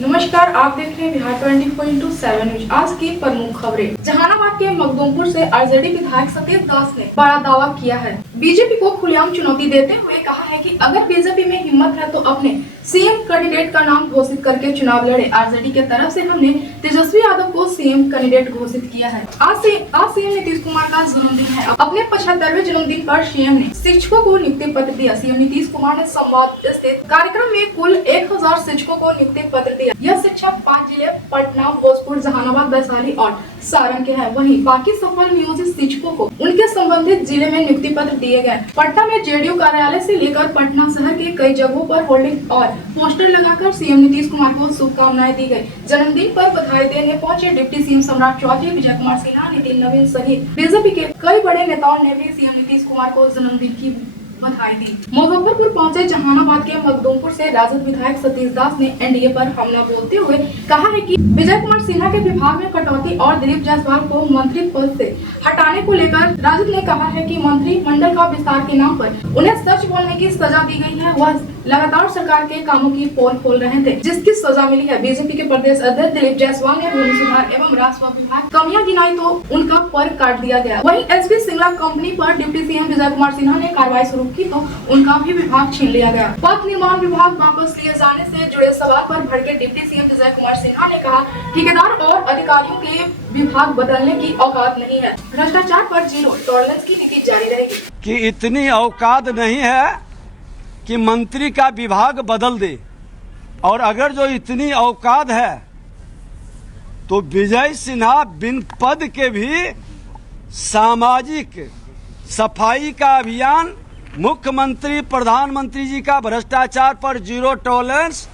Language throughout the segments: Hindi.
नमस्कार, आप देख रहे हैं बिहार 24/7 न्यूज। आज की प्रमुख खबरें। जहानाबाद के मखदूमपुर से आरजेडी विधायक सतीश दास ने बड़ा दावा किया है। बीजेपी को खुलेआम चुनौती देते हुए कहा है कि अगर बीजेपी में हिम्मत है तो अपने सीएम कैंडिडेट का नाम घोषित करके चुनाव लड़े। आरजेडी के तरफ से हमने तेजस्वी यादव को सीएम कैंडिडेट घोषित किया है। आज सीएम नीतीश कुमार का जन्मदिन है। अपने 75वें जन्मदिन पर सीएम ने शिक्षकों को नियुक्ति पत्र दिया। सीएम नीतीश कुमार ने संवाद स्थित कार्यक्रम में कुल 1000 शिक्षकों को नियुक्ति पत्र दिया। यह शिक्षक 5 जिले पटना, भोजपुर, जहानाबाद, वैशाली और सारण के हैं। वहीं बाकी सफल नियोजित शिक्षकों को उनके संबंधित जिले में नियुक्ति पत्र दिए गए। पटना में जेडीयू कार्यालय से लेकर पटना शहर के कई जगहों पर होर्डिंग और पोस्टर लगाकर सीएम नीतीश कुमार को शुभकामनाएं दी गई। जन्मदिन पर बधाई देने पहुंचे डिप्टी सीएम सम्राट चौधरी, विजय कुमार सिन्हा, नितिन नवीन सहित बीजेपी के कई बड़े नेताओं ने भी सीएम नीतीश कुमार को जन्मदिन की बधाई दी। मुजफ्फरपुर पहुंचे जहानाबाद के मखदूमपुर से राजद विधायक सतीश दास ने एनडीए पर हमला बोलते हुए कहा है कि विजय कुमार सिन्हा के विभाग में कटौती और दिलीप जायसवाल को मंत्री पद से हटाने को लेकर राजद ने कहा है कि मंत्रिमंडल का विस्तार के नाम पर उन्हें सच बोलने की सजा दी गई है। वह लगातार सरकार के कामों की पोल खोल रहे थे, जिसकी सजा मिली है। बीजेपी के प्रदेश अध्यक्ष दिलीप जायसवाल ने भूमि सुधार एवं राजस्व विभाग कमियां गिनाई तो उनका पर काट दिया गया। वहीं एसपी सिंगला कंपनी पर डिप्टी सीएम विजय कुमार सिन्हा ने कार्रवाई शुरू की तो उनका भी विभाग छीन लिया गया। पथ निर्माण विभाग वापस लिए जाने से जुड़े सवाल पर भड़के डिप्टी सीएम विजय कुमार सिन्हा ने कहा ठेकेदार और अधिकारियों के विभाग बदलने की औकात नहीं है। भ्रष्टाचार पर जीरो टॉलरेंस की नीति जारी रहेगी। कि इतनी औकात नहीं है कि मंत्री का विभाग बदल दे, और अगर जो इतनी औकात है तो विजय सिन्हा बिन पद के भी सामाजिक सफाई का अभियान, मुख्यमंत्री प्रधानमंत्री जी का भ्रष्टाचार पर जीरो टॉलरेंस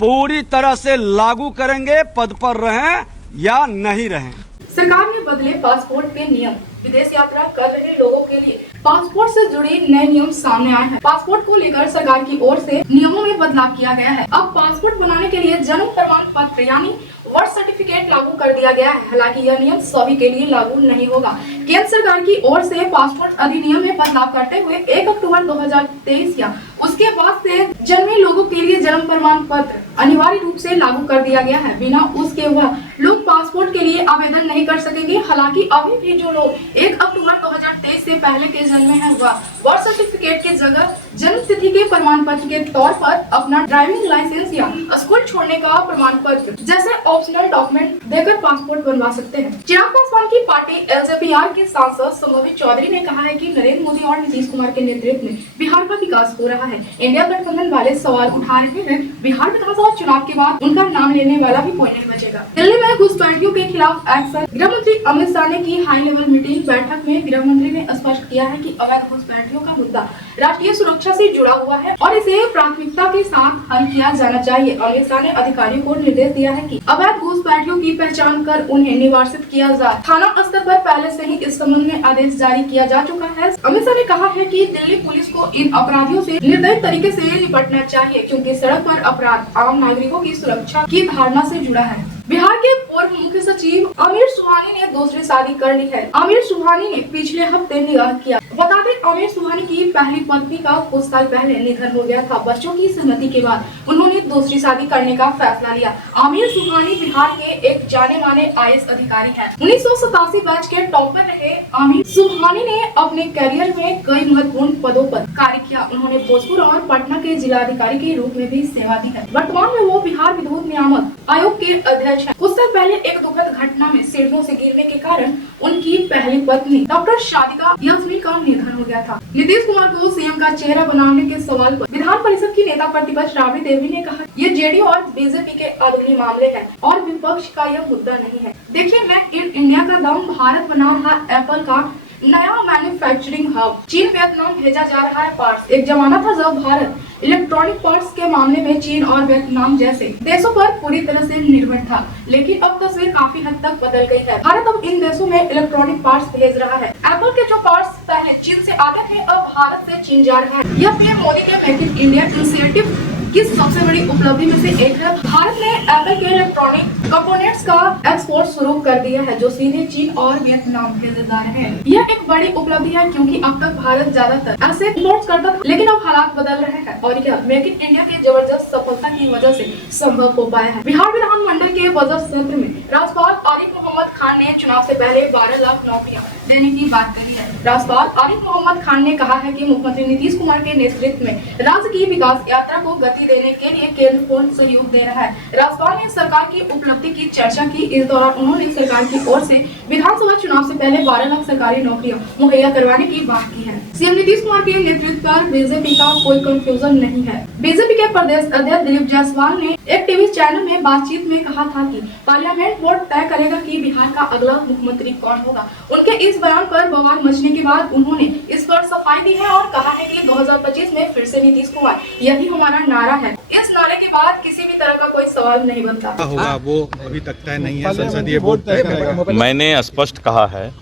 पूरी तरह से लागू करेंगे, पद पर रहें या नहीं रहें। सरकार ने बदले पासपोर्ट के नियम। विदेश यात्रा कर रहे लोगों के लिए पासपोर्ट से जुड़े नए नियम सामने आए हैं। पासपोर्ट को लेकर सरकार की ओर से नियमों में बदलाव किया गया है। अब पासपोर्ट बनाने के लिए जन्म प्रमाण पत्र यानी बर्थ सर्टिफिकेट लागू कर दिया गया है। हालांकि यह नियम सभी के लिए लागू नहीं होगा। केंद्र सरकार की ओर से पासपोर्ट अधिनियम में बदलाव करते हुए 1 अक्टूबर 2023 या उसके बाद से जन्मे लोगों के लिए जन्म प्रमाण पत्र अनिवार्य रूप से लागू कर दिया गया है। बिना उसके वह लोग पासपोर्ट के लिए आवेदन नहीं कर सकेंगे। हालांकि अभी भी जो लोग 1 अक्टूबर 2023 से पहले के जन्मे हैं वह बर्थ सर्टिफिकेट की जगह जन्म तिथि के प्रमाण पत्र के तौर पर अपना ड्राइविंग लाइसेंस या स्कूल छोड़ने का प्रमाण पत्र जैसे ऑप्शनल डॉक्यूमेंट देकर पासपोर्ट बनवा सकते हैं। चिराग पासवान की पार्टी एलजेपी के सांसद सुमोवी चौधरी ने कहा है कि नरेंद्र मोदी और नीतीश कुमार के नेतृत्व में बिहार का विकास हो रहा है। इंडिया गठबंधन वाले सवाल उठा रहे हैं। बिहार विधानसभा चुनाव के बाद उनका नाम लेने वाला भी कोई नहीं बचेगा। दिल्ली में घुसपैठियों के खिलाफ एक्शन। गृह मंत्री अमित शाह ने की हाई लेवल मीटिंग। बैठक में गृह मंत्री ने स्पष्ट किया है कि अवैध घुसपैठियों का मुद्दा राष्ट्रीय सुरक्षा से जुड़ा हुआ है और इसे प्राथमिकता के साथ हल किया जाना चाहिए। अमित शाह ने अधिकारियों को निर्देश दिया है कि अवैध घुसपैठियों की पहचान कर उन्हें निवासित किया जाए। थाना स्तर पर पहले से ही इस संबंध में आदेश जारी किया जा चुका है। अमित शाह ने कहा है कि दिल्ली पुलिस को इन अपराधियों से निर्दयी तरीके से निपटना चाहिए, क्योंकि सड़क पर अपराध आम नागरिकों की सुरक्षा की धारणा से जुड़ा है। बिहार के पूर्व मुख्य सचिव आमिर सुबहानी ने दूसरी शादी कर ली है। आमिर सुबहानी ने पिछले हफ्ते निकाह किया। बता दें, आमिर सुबहानी की पहली पत्नी का कुछ साल पहले निधन हो गया था। बच्चों की सहमति के बाद उन्होंने दूसरी शादी करने का फैसला लिया। आमिर सुबहानी बिहार के एक जाने माने आईएएस अधिकारी हैं। 1987 बैच के टॉपर रहे आमिर सुबहानी ने अपने करियर में कई महत्वपूर्ण पदों पर कार्य किया। उन्होंने भोजपुर और पटना के जिलाधिकारी के रूप में भी सेवा दी है। वर्तमान में वो बिहार विद्युत नियामक आयोग के अध्यक्ष। कुछ साल पहले एक दुखद घटना में सीढ़ियों से गिरने के कारण उनकी पहली पत्नी डॉक्टर शादिका यास्मीन का निधन हो गया था। नीतीश कुमार को सीएम का चेहरा बनाने के सवाल पर विधान परिषद की नेता प्रतिपक्ष राबड़ी देवी ने कहा, ये जेडीयू और बीजेपी के अंदरूनी मामले हैं और विपक्ष का यह मुद्दा नहीं है। देखिए, मेक इन इंडिया का दम भारत बना रहा एप्पल का नया मैन्युफैक्चरिंग हब चीन वियतनाम भेजा जा रहा है पार्ट्स। एक जमाना था जब भारत इलेक्ट्रॉनिक पार्ट्स के मामले में चीन और वियतनाम जैसे देशों पर पूरी तरह से निर्भर था, लेकिन अब तस्वीर काफी हद तक बदल गई है। भारत अब इन देशों में इलेक्ट्रॉनिक पार्ट्स भेज रहा है। एप्पल के जो पार्ट्स पहले चीन से आते थे अब भारत से चीन जा रहा है। यह पीएम मोदी के मेक इन इंडिया इनिशिएटिव की सबसे बड़ी उपलब्धि में से एक है भारत ने एप्पल के इलेक्ट्रॉनिक कंपोनेंट्स का एक्सपोर्ट शुरू कर दिया है, जो सीधे चीन और वियतनाम भेजे जा रहे हैं। यह एक बड़ी उपलब्धि है क्योंकि अब तक भारत ज्यादातर ऐसे इंपोर्ट करता था, लेकिन अब हालात बदल रहे हैं और यह मेक इन इंडिया की जबरदस्त सफलता की वजह से संभव हो पाया है। बिहार विधानमंडल के बजट सत्र में राज्यपाल आरिफ मोहम्मद खान ने चुनाव से पहले 12 लाख नौकरियां देने की बात कही है। राज्यपाल आरिफ मोहम्मद खान ने कहा है कि मुख्यमंत्री नीतीश कुमार के नेतृत्व में राज्य की विकास यात्रा को गति देने के लिए केंद्र पूर्ण सहयोग दे रहा है। राज्यपाल ने सरकार की उपलब्धि की चर्चा की। इस दौरान उन्होंने सरकार की ओर से विधानसभा चुनाव से पहले 12 लाख सरकारी नौकरियां मुहैया करवाने की बात की है। सीएम नीतीश कुमार के नेतृत्व पर बीजेपी का कोई कंफ्यूजन नहीं है। बीजेपी के प्रदेश अध्यक्ष दिलीप जायसवाल ने एक टीवी चैनल में बातचीत में कहा था कि पार्लियामेंट वोट तय करेगा कि बिहार का अगला मुख्यमंत्री कौन होगा। उनके इस बयान पर बवाल मचने के बाद उन्होंने इस पर सफाई दी है और कहा है कि 2025 में फिर से नीतीश कुमार, यही हमारा नारा है। इस नारे के बाद किसी भी तरह का कोई सवाल नहीं बनता होगा, वो अभी तक तय नहीं है। संसदीय बोर्ड तय करेगा। मैंने स्पष्ट कहा है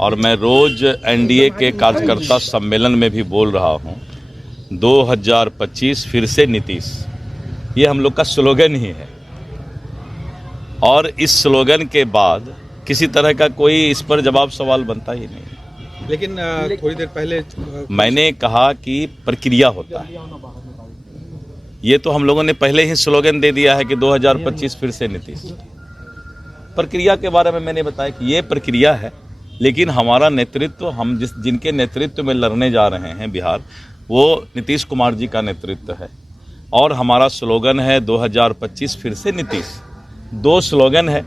और मैं रोज एनडीए के कार्यकर्ता सम्मेलन में भी बोल रहा हूं, 2025 फिर से नीतीश, ये हम लोग का स्लोगन ही है। और इस स्लोगन के बाद किसी तरह का कोई इस पर जवाब सवाल बनता ही नहीं। लेकिन थोड़ी देर पहले मैंने कहा कि प्रक्रिया होता है, ये तो हम लोगों ने पहले ही स्लोगन दे दिया है कि 2025 फिर से नीतीश। प्रक्रिया के बारे में मैंने बताया कि ये प्रक्रिया है, लेकिन हमारा नेतृत्व, हम जिनके नेतृत्व में लड़ने जा रहे हैं बिहार, वो नीतीश कुमार जी का नेतृत्व है। और हमारा स्लोगन है 2025 फिर से नीतीश। 2 स्लोगन है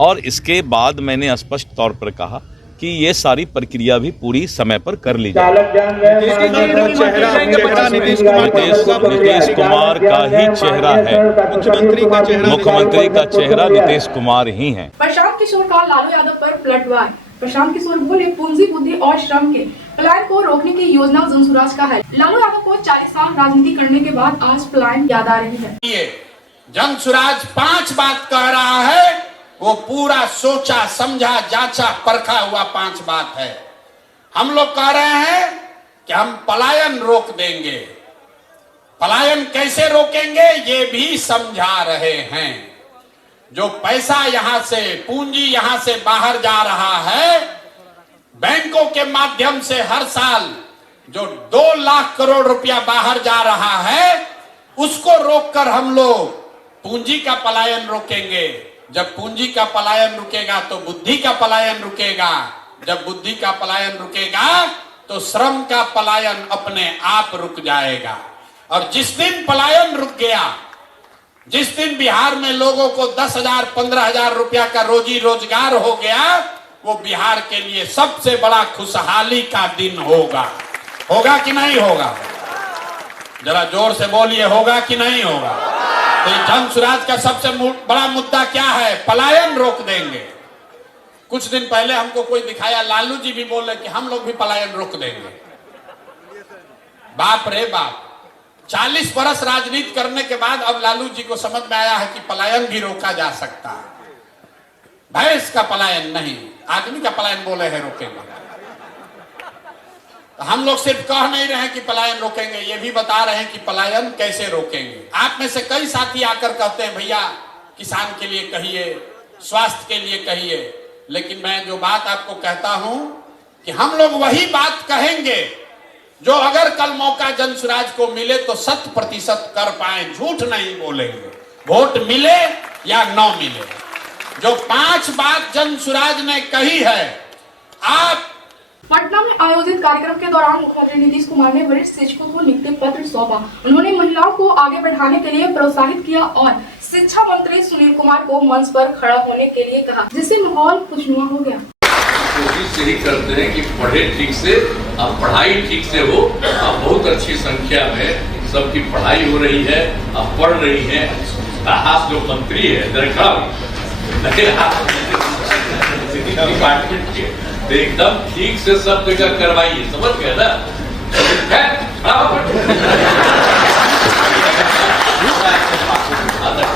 और इसके बाद मैंने स्पष्ट तौर पर कहा कि ये सारी प्रक्रिया भी पूरी समय पर कर ली जाए। नीतीश कुमार का ही चेहरा है, मुख्यमंत्री का चेहरा नीतीश कुमार ही है। प्रशांत किशोर का लालू यादव पर पलटवार। प्रशांत किशोर बोले, पूंजी बुद्धि और श्रम के पलायन को रोकने की योजना जनसुराज का है। लालू यादव को 40 साल राजनीति करने के बाद आज पलायन याद आ रही है। जनसुराज 5 बात कह रहा है, वो पूरा सोचा समझा जांचा परखा हुआ 5 बात है। हम लोग कह रहे हैं कि हम पलायन रोक देंगे। पलायन कैसे रोकेंगे ये भी समझा रहे हैं। जो पैसा यहां से, पूंजी यहां से बाहर जा रहा है, बैंकों के माध्यम से हर साल जो 2 लाख करोड़ रुपया बाहर जा रहा है, उसको रोककर हम लोग पूंजी का पलायन रोकेंगे। जब पूंजी का पलायन रुकेगा तो बुद्धि का पलायन रुकेगा। जब बुद्धि का पलायन रुकेगा तो श्रम का पलायन अपने आप रुक जाएगा। और जिस दिन पलायन रुक गया, जिस दिन बिहार में लोगों को 10,000 15,000 रुपया का रोजी रोजगार हो गया, वो बिहार के लिए सबसे बड़ा खुशहाली का दिन होगा। होगा कि नहीं होगा? जरा जोर से बोलिए, होगा कि नहीं होगा? तो जनसुराज का सबसे बड़ा मुद्दा क्या है? पलायन रोक देंगे। कुछ दिन पहले हमको कोई दिखाया, लालू जी भी बोले कि हम लोग भी पलायन रोक देंगे। बाप रे बाप, 40 बरस राजनीति करने के बाद अब लालू जी को समझ में आया है कि पलायन भी रोका जा सकता है। भैंस का पलायन नहीं, आदमी का पलायन बोले हैं रोकेंगे। तो हम लोग सिर्फ कह नहीं रहे हैं कि पलायन रोकेंगे, ये भी बता रहे हैं कि पलायन कैसे रोकेंगे। आप में से कई साथी आकर कहते हैं, भैया किसान के लिए कहिए, स्वास्थ्य के लिए कहिए। लेकिन मैं जो बात आपको कहता हूं कि हम लोग वही बात कहेंगे जो अगर कल मौका जनसुराज को मिले तो 100% कर पाए, झूठ नहीं बोलेंगे। वोट मिले या न मिले, जो 5 बात जनसुराज ने कही है। आप पटना में आयोजित कार्यक्रम के दौरान मुख्यमंत्री नीतीश कुमार ने वरिष्ठ शिक्षकों को लिखित पत्र सौंपा। उन्होंने महिलाओं को आगे बढ़ाने के लिए प्रोत्साहित किया और शिक्षा मंत्री सुनील कुमार को मंच पर खड़ा होने के लिए कहा, जिससे माहौल खुशनुमा हो गया। कोशिश यही करते हैं कि पढ़े ठीक से, अब पढ़ाई ठीक से हो। अब बहुत अच्छी संख्या में सबकी पढ़ाई हो रही है, अब पढ़ रही है। आप जो मंत्री है डिपार्टमेंट के, तो एकदम ठीक से सब जगह करवाइए, समझ गए ना?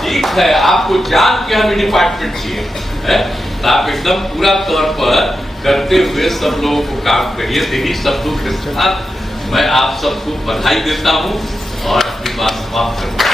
ठीक है, आपको जान के हमें डिपार्टमेंट चाहिए, तो आप एकदम पूरा तौर पर करते हुए सब लोगों को काम करिए। यही सब लोग के साथ मैं आप सबको बधाई देता हूँ और अपनी बात समाप्त करता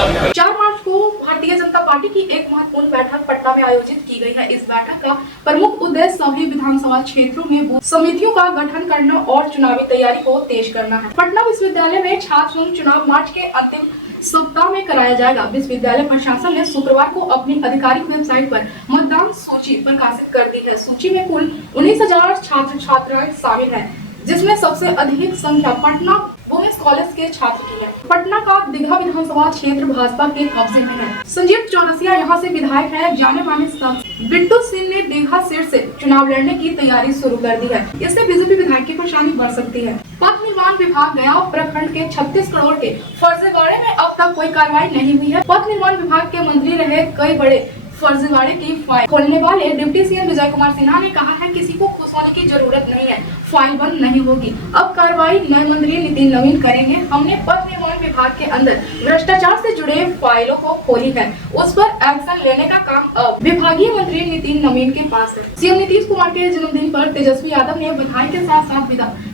हूं। 4 मार्च को भारतीय जनता पार्टी की एक महत्वपूर्ण बैठक पटना में आयोजित की गई है। इस बैठक का प्रमुख उद्देश्य सभी विधानसभा क्षेत्रों में बूथ समितियों का गठन करना और चुनावी तैयारी को तेज करना है। पटना विश्वविद्यालय में छात्र संघ चुनाव मार्च के अंतिम सप्ताह में कराया जाएगा। विश्वविद्यालय प्रशासन ने शुक्रवार को अपनी आधिकारिक वेबसाइट पर मतदान सूची प्रकाशित कर दी है। सूची में कुल 19,000 छात्र छात्राएं शामिल हैं, जिसमें सबसे अधिक संख्या पटना वुमेन्स कॉलेज के छात्र की है। पटना का दीघा विधानसभा क्षेत्र भाजपा के कब्जे में है। संजीव चौरसिया यहाँ से विधायक है। जाने माने शख्स बिट्टू सिंह ने दीघा सीट से चुनाव लड़ने की तैयारी शुरू कर दी है। इससे बीजेपी विधायक की परेशानी बढ़ सकती है। पथ निर्माण विभाग गया प्रखंड के 36 करोड़ के फर्जीवाड़े में अब तक कोई कार्रवाई नहीं हुई है। पथ निर्माण विभाग के मंत्री रहे कई बड़े फर्जीवाड़े की फाइल खोलने वाले डिप्टी सीएम विजय कुमार सिन्हा ने कहा है, किसी को खुश होने की जरूरत नहीं है, फाइल बंद नहीं होगी। अब कार्रवाई नए मंत्री नितिन नवीन करेंगे। हमने पथ निर्माण विभाग के अंदर भ्रष्टाचार से जुड़े फाइलों को खोली है, उस पर एक्शन लेने का काम अब विभागीय मंत्री नितिन नवीन के पास है। सीएम नीतीश कुमार के जन्मदिन पर तेजस्वी यादव ने बधाई के साथ साथ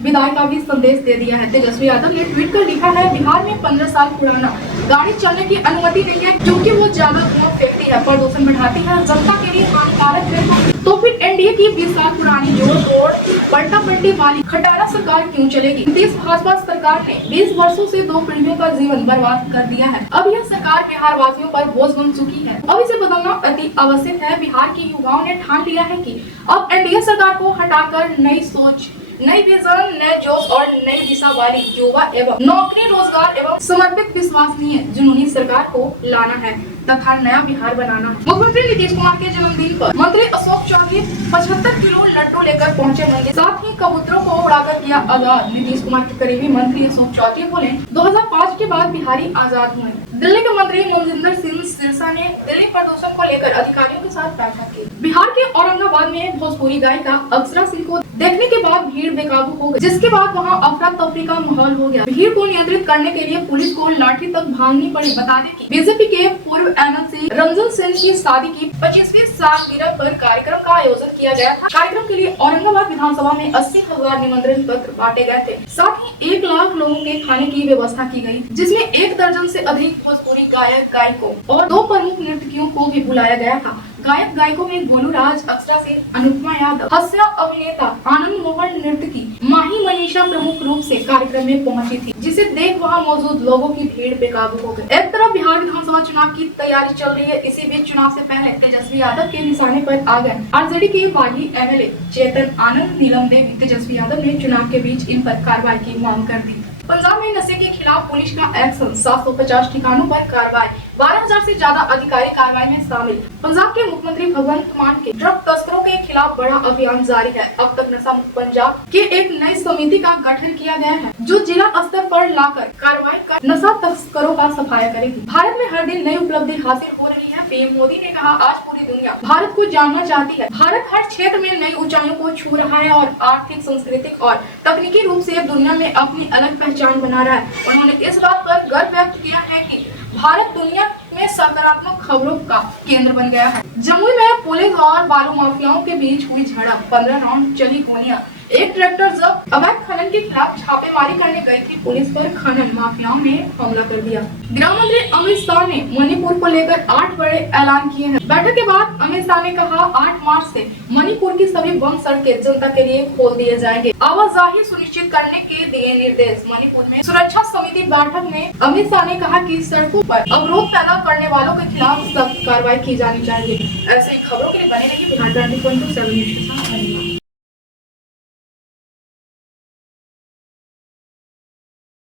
विदाई का भी संदेश दे दिया है। तेजस्वी यादव ने ट्वीट कर लिखा है, बिहार में 15 साल पुराना गाड़ी चलने की अनुमति नहीं है, क्योंकि वो ज्यादा धुआं फेंकती है, प्रदूषण बढ़ाती है, जनता के लिए हानिकारक है। तो फिर एनडीए की 20 साल पुरानी जोड़ तोड़ पलटा पलटी वाली खटारा सरकार क्यों चलेगी? नीतीश भाजपा सरकार ने 20 वर्षों से 2 पीढ़ियों का जीवन बर्बाद कर दिया है। अब यह सरकार बिहार वासियों पर बोझ बन चुकी है। अब इसे बदलना अति आवश्यक है। बिहार के युवाओं ने ठान लिया है कि अब एनडीए सरकार को हटाकर नई सोच, नई विजन, नए जोश और नई दिशा वाली युवा एवं नौकरी, रोजगार एवं समर्पित विश्वसनीय जुनूनी सरकार को लाना है तथा नया बिहार बनाना है। मुख्यमंत्री नीतीश कुमार के जन्मदिन पर मंत्री अशोक चौधरी 75 किलो लड्डू लेकर पहुंचे मंदिर, साथ ही कबूतरों को उड़ाकर किया आजाद। नीतीश कुमार के करीबी मंत्री अशोक चौधरी बोले, 2005 के बाद बिहारी आजाद हुए। दिल्ली के मंत्री मोजिंदर सिंह सिरसा ने दिल्ली प्रदूषण को लेकर अधिकारियों के साथ बैठक की। बिहार के औरंगाबाद में भोजपुरी गायिका अक्षरा सिंह को देखने के बाद भीड़ बेकाबू हो गई, जिसके बाद वहां अफरा तफरी का माहौल हो गया। भीड़ को नियंत्रित करने के लिए पुलिस को लाठी तक भागनी पड़ी। बता दें कि बीजेपी के पूर्व एमएलसी रंजन सेन की शादी की 25वीं सालगिरह पर कार्यक्रम का आयोजन किया गया था। कार्यक्रम के लिए औरंगाबाद विधानसभा में 80,000 निमंत्रण पत्र बांटे गए थे। साथ ही 1 लाख लोगों के खाने की व्यवस्था की गई, जिसमें 1 दर्जन से अधिक भोजपुरी गायक गायकों और 2 प्रमुख नर्तकियों को भी बुलाया गया था। गायक गायकों में गोलू राज, अक्षरा सिंह, अनुपमा यादव, हास्य अभिनेता आनंद मोहन, नर्तकी माही मनीषा प्रमुख रूप से कार्यक्रम में पहुंची थी, जिसे देख वहां मौजूद लोगों की भीड़ बेकाबू हो गई। एक तरफ बिहार विधानसभा चुनाव की तैयारी चल रही है, इसी बीच चुनाव से पहले तेजस्वी यादव के निशाने पर आ गए। आरजेडी के बागी एमएलए चेतन आनंद, नीलम देवी, तेजस्वी यादव ने चुनाव के बीच इन पर कार्रवाई की मांग कर दी। पंजाब में नशे के खिलाफ पुलिस का एक्शन, 750 ठिकानों पर कार्रवाई, 12,000 से ज्यादा अधिकारी कार्रवाई में शामिल। पंजाब के मुख्यमंत्री भगवंत मान के ड्रग तस्करों के खिलाफ बड़ा अभियान जारी है। अब तक नशा मुक्त पंजाब के एक नई समिति का गठन किया गया है, जो जिला स्तर पर लाकर कार्रवाई कर नशा तस्करों का सफाया करेगी। भारत में हर दिन नई उपलब्धि हासिल हो रही है। पीएम मोदी ने कहा, आज पूरी दुनिया भारत को जानना चाहती है। भारत हर क्षेत्र में नई ऊंचाइयों को छू रहा है और आर्थिक, सांस्कृतिक और तकनीकी रूप से दुनिया में अपनी अलग पहचान बना रहा है। उन्होंने इस बात पर गर्व व्यक्त किया है कि भारत दुनिया में सकारात्मक खबरों का केंद्र बन गया है। जमुई में पुलिस और बालू माफियाओं के बीच हुई झड़प, 15 राउंड चली गोलियां, एक ट्रैक्टर जब्त। अवैध खनन के खिलाफ छापेमारी करने गई थी पुलिस पर खनन माफियाओं ने हमला कर दिया। गृह मंत्री अमित शाह ने मणिपुर को लेकर 8 बड़े ऐलान किए हैं। बैठक के बाद अमित शाह ने कहा, 8 मार्च से मणिपुर की सभी बंद सड़कें जनता के लिए खोल दिए जाएंगे, आवाजाही सुनिश्चित करने के दिए निर्देश। मणिपुर में सुरक्षा समिति बैठक में अमित शाह ने कहा कि सड़कों पर अवरोध पैदा करने वालों के खिलाफ सख्त कार्रवाई की जानी चाहिए। ऐसे खबरों के लिए बने रहिए बिहार 24/7 न्यूज़ के साथ।